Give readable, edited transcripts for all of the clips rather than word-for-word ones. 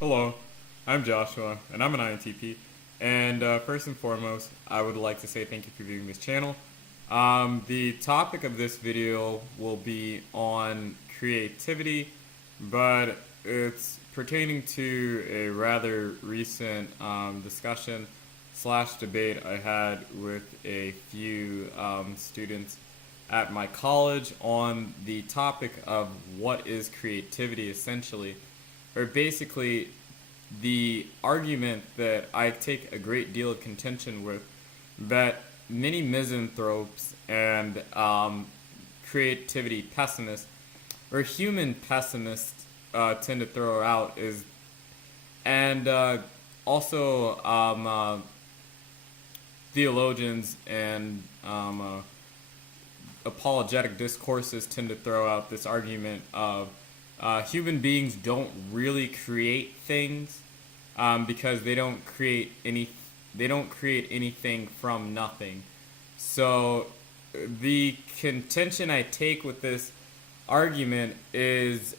Hello, I'm Joshua, and I'm an INTP. And first and foremost, I would like to say thank you for viewing this channel. The topic of this video will be on creativity, but it's pertaining to a rather recent discussion slash debate I had with a few students at my college on the topic of what is creativity essentially, or basically the argument that I take a great deal of contention with, that many misanthropes and creativity pessimists or human pessimists tend to throw out is, and also theologians and apologetic discourses tend to throw out this argument of human beings don't really create things because they don't create anything from nothing. So the contention I take with this argument is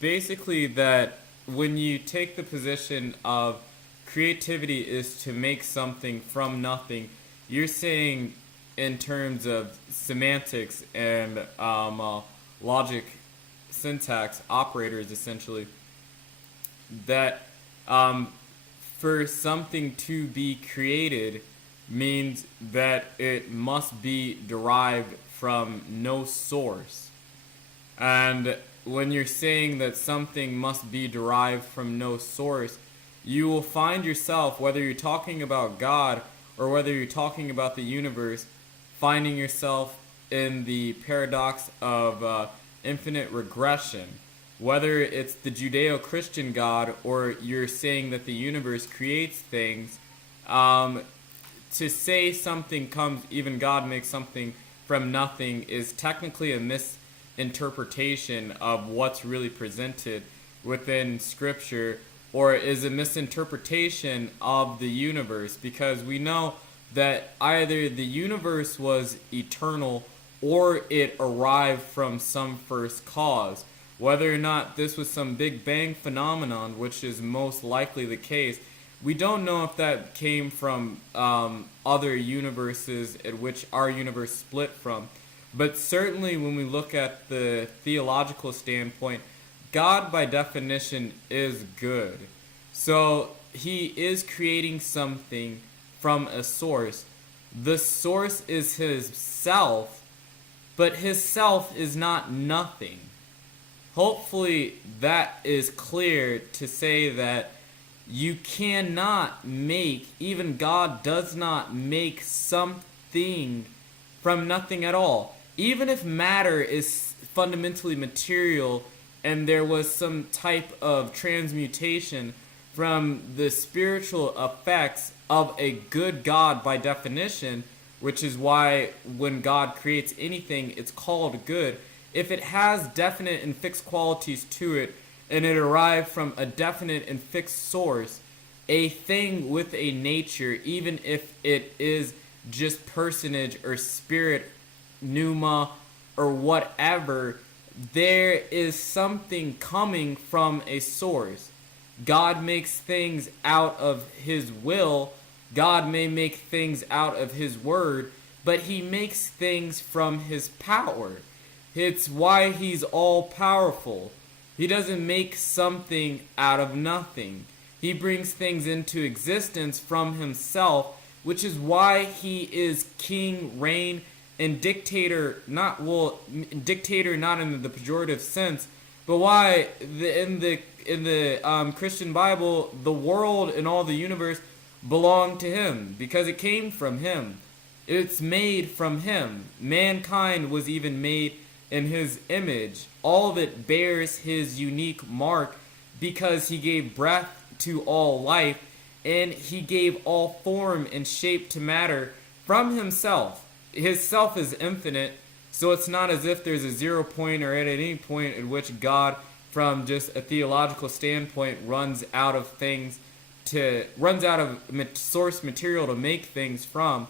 basically that when you take the position of creativity is to make something from nothing, you're saying in terms of semantics and logic, syntax operators essentially, that for something to be created means that it must be derived from no source. And when you're saying that something must be derived from no source, you will find yourself, whether you're talking about God or whether you're talking about the universe, finding yourself in the paradox of infinite regression. Whether it's the Judeo-Christian God or you're saying that the universe creates things, to say something comes, even God makes something from nothing, is technically a misinterpretation of what's really presented within Scripture, or is a misinterpretation of the universe, because we know that either the universe was eternal or it arrived from some first cause. Whether or not this was some Big Bang phenomenon, which is most likely the case, we don't know if that came from other universes at which our universe split from. But certainly when we look at the theological standpoint, God by definition is good. So he is creating something from a source. The source is his self, but his self is not nothing. Hopefully that is clear to say that you cannot make, even God does not make something from nothing at all. Even if matter is fundamentally material and there was some type of transmutation from the spiritual effects of a good God by definition, which is why when God creates anything, it's called good. If it has definite and fixed qualities to it, and it arrived from a definite and fixed source, a thing with a nature, even if it is just personage or spirit, pneuma, or whatever, there is something coming from a source. God makes things out of his will. God may make things out of his word, but he makes things from his power. It's why he's all powerful. He doesn't make something out of nothing. He brings things into existence from himself, which is why he is king, reign, and dictator. Dictator not in the pejorative sense, but why in the Christian Bible, the world and all the universe belong to him because it came from him. It's made from him. Mankind was even made in his image. All of it bears his unique mark because he gave breath to all life and he gave all form and shape to matter from himself. His self is infinite, so it's not as if there's a 0 point or at any point at which God, from just a theological standpoint, runs out of source material to make things from,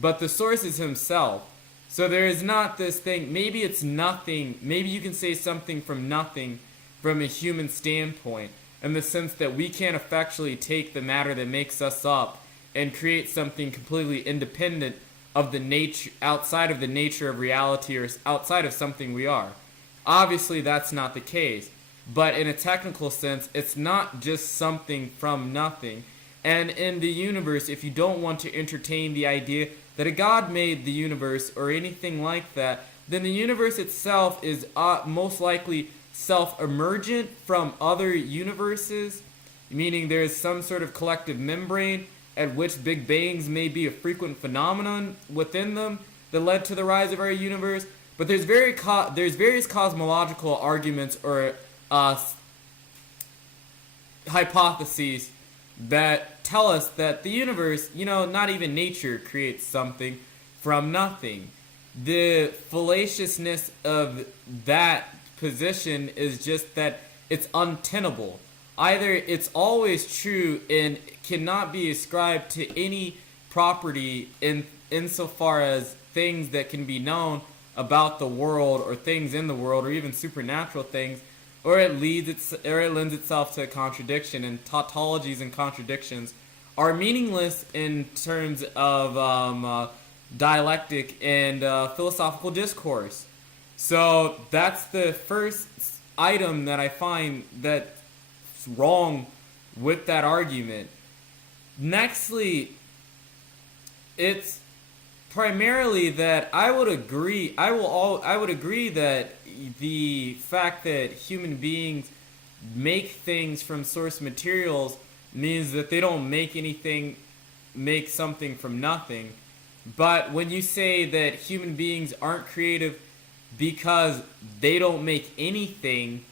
but the source is himself. So there is not this thing, maybe it's nothing, maybe you can say something from nothing from a human standpoint, in the sense that we can't effectually take the matter that makes us up and create something completely independent of the nature, outside of the nature of reality, or outside of something we are. Obviously, that's not the case. But in a technical sense, it's not just something from nothing. And in the universe, if you don't want to entertain the idea that a God made the universe or anything like that, then the universe itself is most likely self-emergent from other universes, meaning there is some sort of collective membrane at which Big Bangs may be a frequent phenomenon within them that led to the rise of our universe. But there's various cosmological arguments or hypotheses that tell us that the universe, not even nature creates something from nothing. The fallaciousness of that position is just that it's untenable. Either it's always true and cannot be ascribed to any property insofar as things that can be known about the world or things in the world or even supernatural things, or it lends itself to a contradiction. And tautologies and contradictions are meaningless in terms of dialectic and philosophical discourse. So that's the first item that I find that's wrong with that argument. Nextly, it's primarily that I would agree that the fact that human beings make things from source materials means that they don't make something from nothing. But when you say that human beings aren't creative because they don't make anything,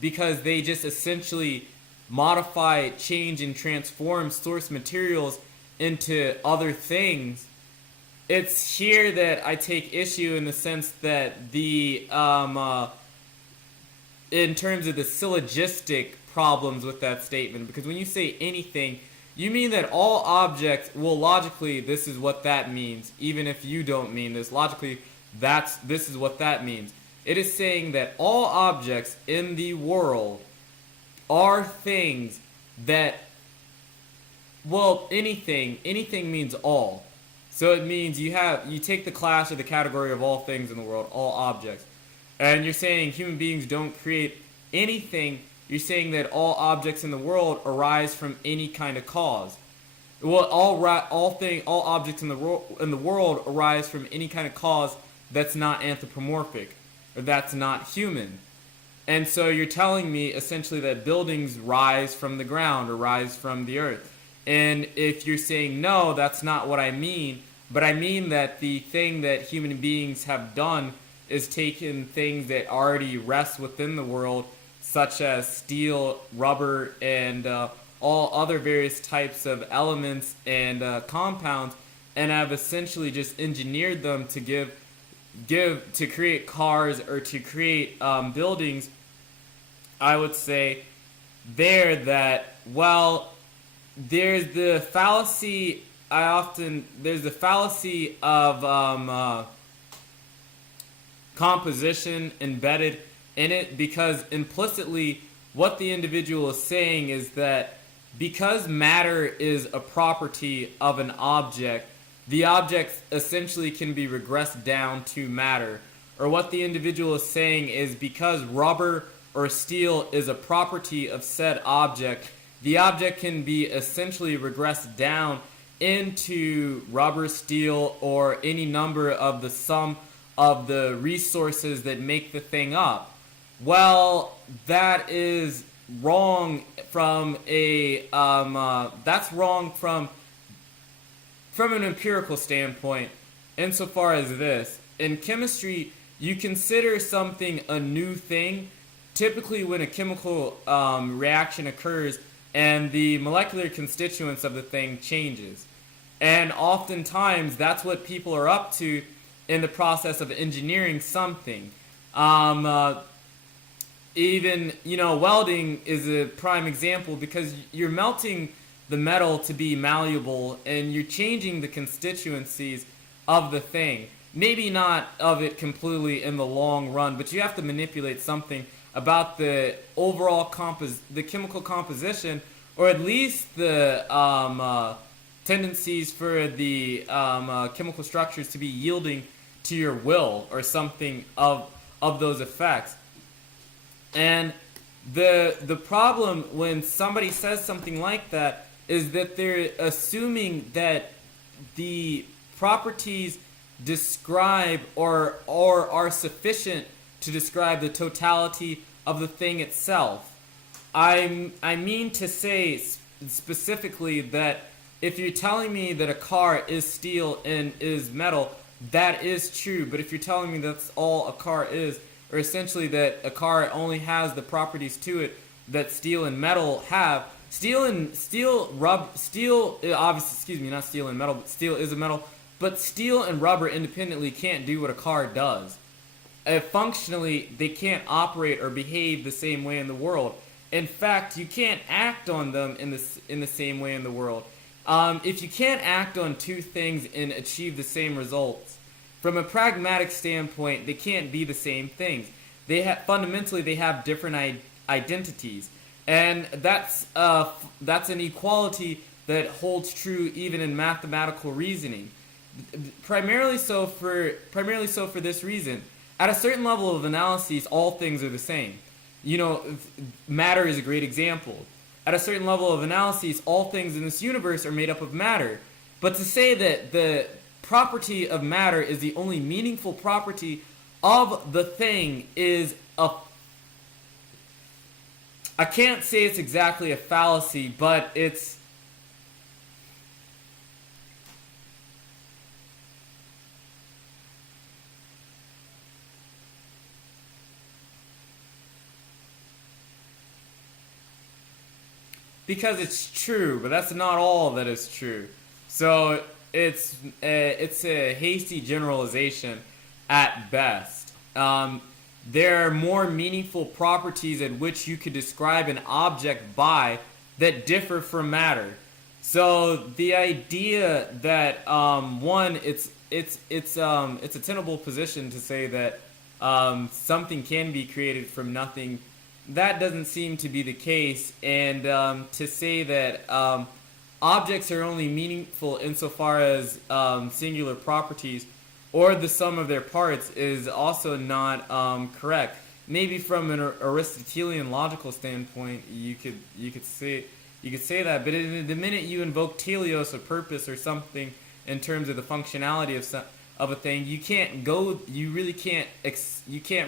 because they just essentially modify, change, and transform source materials into other things, it's here that I take issue in the sense that in terms of the syllogistic problems with that statement. Because when you say anything, you mean that all objects, well, logically, this is what that means. Even if you don't mean this, logically, this is what that means. It is saying that all objects in the world are things that, well, anything means all. So it means you take the class or the category of all things in the world, all objects. And you're saying human beings don't create anything. You're saying that all objects in the world arise from any kind of cause. Well, all objects in the world arise from any kind of cause that's not anthropomorphic, or that's not human. And so you're telling me essentially that buildings rise from the ground or rise from the earth. And if you're saying no, that's not what I mean, but I mean that the thing that human beings have done is taken things that already rest within the world, such as steel, rubber, and all other various types of elements and compounds, and have essentially just engineered them to create cars or to create buildings. I would say there that, well, there's the fallacy of composition embedded in it, because implicitly what the individual is saying is that because matter is a property of an object, the object essentially can be regressed down to matter. Or what the individual is saying is because rubber or steel is a property of said object, the object can be essentially regressed down into rubber, steel, or any number of the sum of the resources that make the thing up. Well, that is wrong from an empirical standpoint, insofar as this. In chemistry, you consider something a new thing, typically when a chemical reaction occurs and the molecular constituents of the thing changes. And oftentimes, that's what people are up to in the process of engineering something. Even, welding is a prime example, because you're melting the metal to be malleable and you're changing the constituencies of the thing. Maybe not of it completely in the long run, but you have to manipulate something about the overall the chemical composition, or at least the tendencies for the chemical structures to be yielding to your will or something of those effects. And the problem when somebody says something like that is that they're assuming that the properties describe or are sufficient to describe the totality of the thing itself. I mean to say specifically that if you're telling me that a car is steel and is metal, that is true. But if you're telling me that's all a car is, or essentially that a car only has the properties to it that steel and metal have, obviously, excuse me, not steel and metal, but steel is a metal, but steel and rubber independently can't do what a car does. Functionally, they can't operate or behave the same way in the world. In fact, you can't act on them in the same way in the world. If you can't act on two things and achieve the same results, from a pragmatic standpoint, they can't be the same things. Fundamentally, they have different identities, and that's an equality that holds true even in mathematical reasoning. Primarily so for this reason. At a certain level of analysis, all things are the same. Matter is a great example. At a certain level of analysis, all things in this universe are made up of matter. But to say that the property of matter is the only meaningful property of the thing is I can't say it's exactly a fallacy, but it's because it's true, but that's not all that is true. So it's a hasty generalization at best. There are more meaningful properties at which you could describe an object by that differ from matter. So the idea that it's a tenable position to say that something can be created from nothing. That doesn't seem to be the case, and to say that objects are only meaningful insofar as singular properties or the sum of their parts is also not correct. Maybe from an Aristotelian logical standpoint, you could say that, but the minute you invoke teleos, a purpose or something in terms of the functionality of a thing, you can't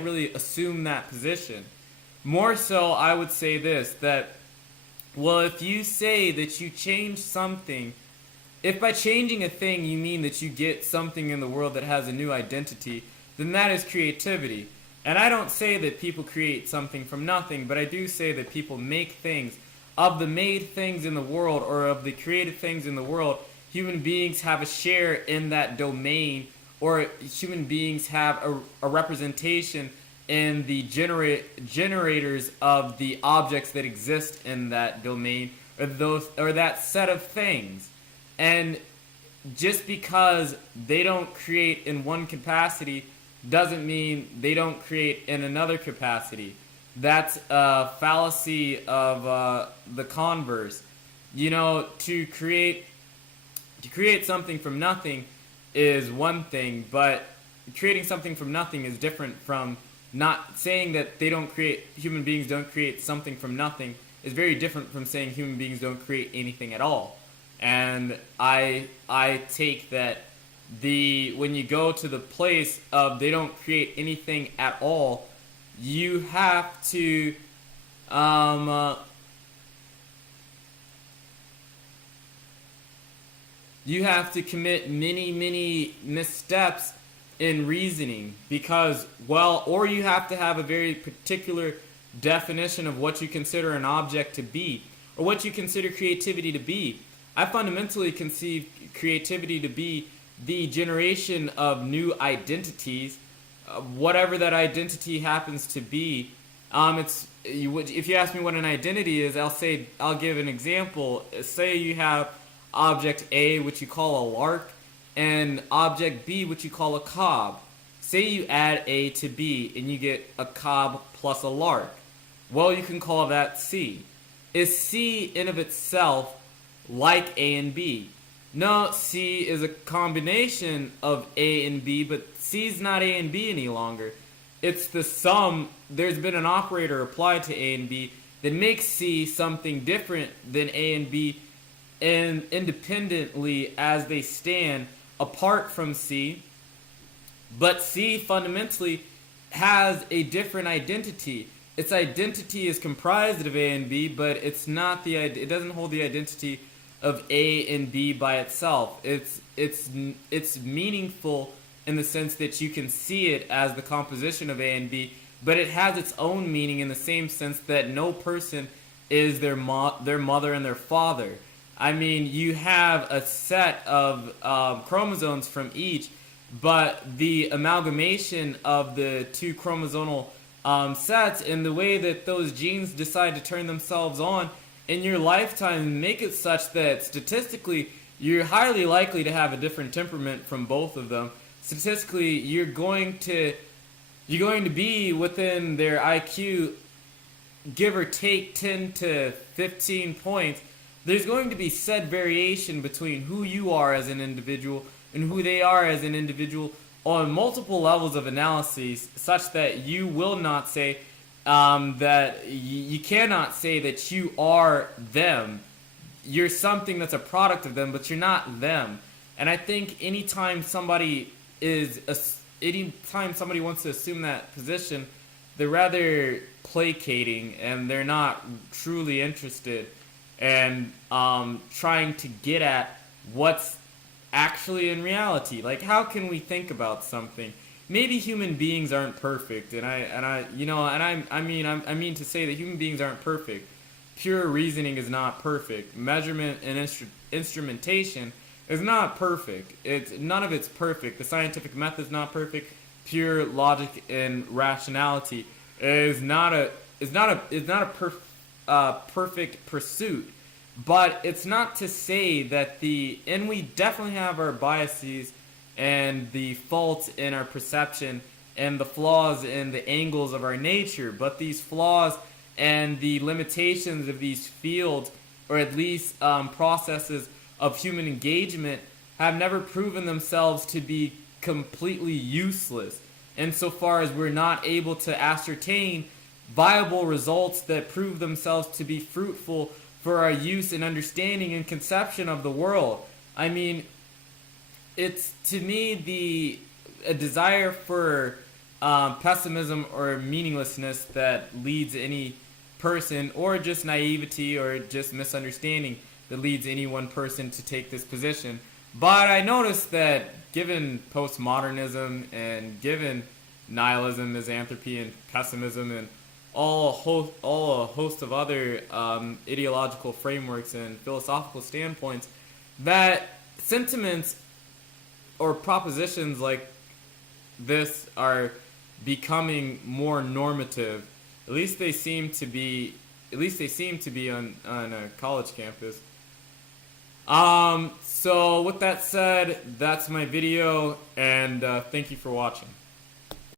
really assume that position. More so, I would say this, that, well, if you say that you change something, if by changing a thing you mean that you get something in the world that has a new identity, then that is creativity. And I don't say that people create something from nothing, but I do say that people make things. Of the made things in the world, or of the created things in the world, human beings have a share in that domain, or human beings have a representation in the generators of the objects that exist in that domain, or that set of things. And just because they don't create in one capacity doesn't mean they don't create in another capacity. That's a fallacy of the converse. To create something from nothing is one thing, but creating something from nothing is different from not saying that human beings don't create something from nothing is very different from saying human beings don't create anything at all. And I take that when you go to the place of they don't create anything at all, you have to commit many missteps in reasoning, because, or you have to have a very particular definition of what you consider an object to be, or what you consider creativity to be. I fundamentally conceive creativity to be the generation of new identities, whatever that identity happens to be. If you ask me what an identity is, I'll give an example. Say you have object A, which you call a lark, and object B, which you call a cob. Say you add A to B and you get a cob plus a lark. Well, you can call that C. Is C in of itself like A and B? No, C is a combination of A and B, but C is not A and B any longer. It's the sum. There's been an operator applied to A and B that makes C something different than A and B, and independently as they stand apart from C. But C fundamentally has a different identity. Its identity is comprised of A and B, but it's not the. It doesn't hold the identity of A and B by itself. It's meaningful in the sense that you can see it as the composition of A and B, but it has its own meaning in the same sense that no person is their mother and their father. I mean, you have a set of chromosomes from each, but the amalgamation of the two chromosomal sets and the way that those genes decide to turn themselves on in your lifetime make it such that statistically you're highly likely to have a different temperament from both of them. Statistically, you're going to be within their IQ, give or take 10 to 15 points. There's going to be said variation between who you are as an individual and who they are as an individual on multiple levels of analyses, such that you will not say that you cannot say that you are them. You're something that's a product of them, but you're not them. And I think anytime somebody wants to assume that position, they're rather placating and they're not truly interested and trying to get at what's actually in reality. Like, how can we think about something? Maybe human beings aren't perfect, and I mean to say that human beings aren't perfect. Pure reasoning is not perfect. Measurement and instrumentation is not perfect. None of it's perfect. The scientific method is not perfect. Pure logic and rationality is not a perfect pursuit. But it's not to say that and we definitely have our biases and the faults in our perception and the flaws in the angles of our nature, but these flaws and the limitations of these fields, or at least processes of human engagement, have never proven themselves to be completely useless, insofar as we're not able to ascertain viable results that prove themselves to be fruitful for our use and understanding and conception of the world. I mean, it's, to me, a desire for pessimism or meaninglessness that leads any person, or just naivety or just misunderstanding that leads any one person to take this position. But I noticed that given postmodernism and given nihilism, misanthropy, and pessimism, and all a host of other ideological frameworks and philosophical standpoints, that sentiments or propositions like this are becoming more normative. At least they seem to be on a college campus. So with that said, that's my video, and thank you for watching.